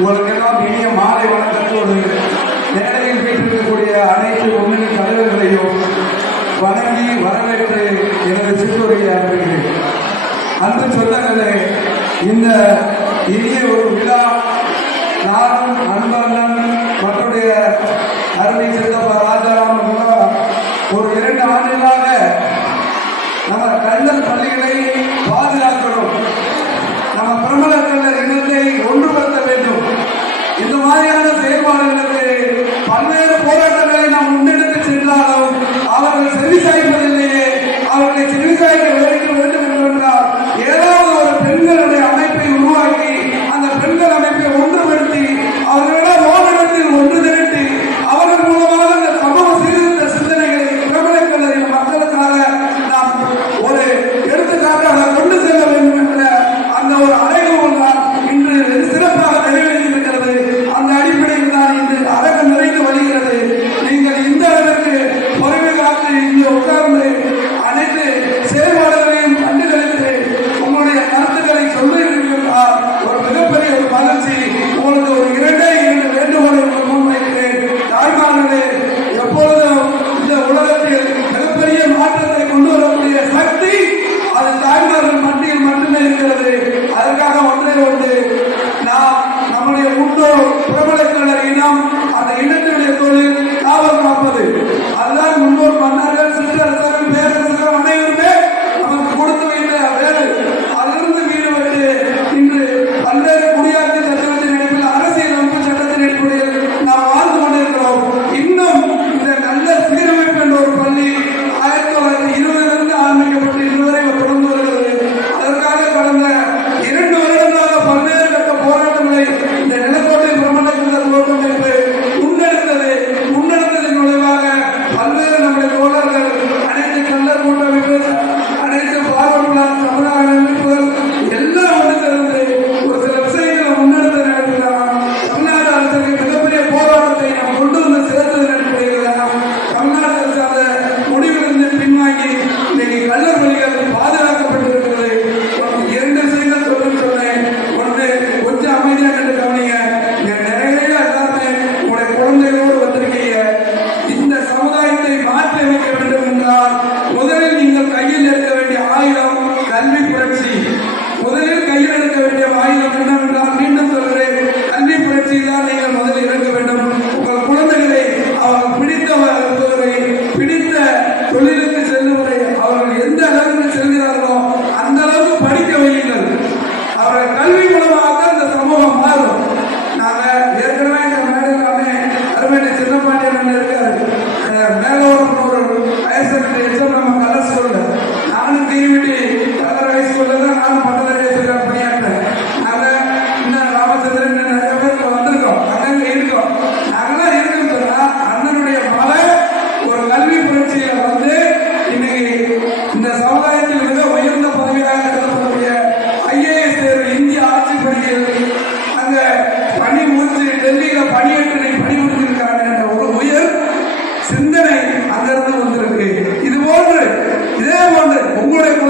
உங்களுக்கெல்லாம் இனிய மாலை வணக்கத்தோடு மேடையில் வீட்டிருக்கக்கூடிய அனைத்து முன்னணி தலைவர்களையும் வணங்கி வரவேற்று எனது சிற்றுரையை அனுப்புகிறேன். அன்பு சொந்தங்களே இந்த இனிய ஒரு விழா நானும் அன்பண்ணன் மற்றைய ஒவ்வொரு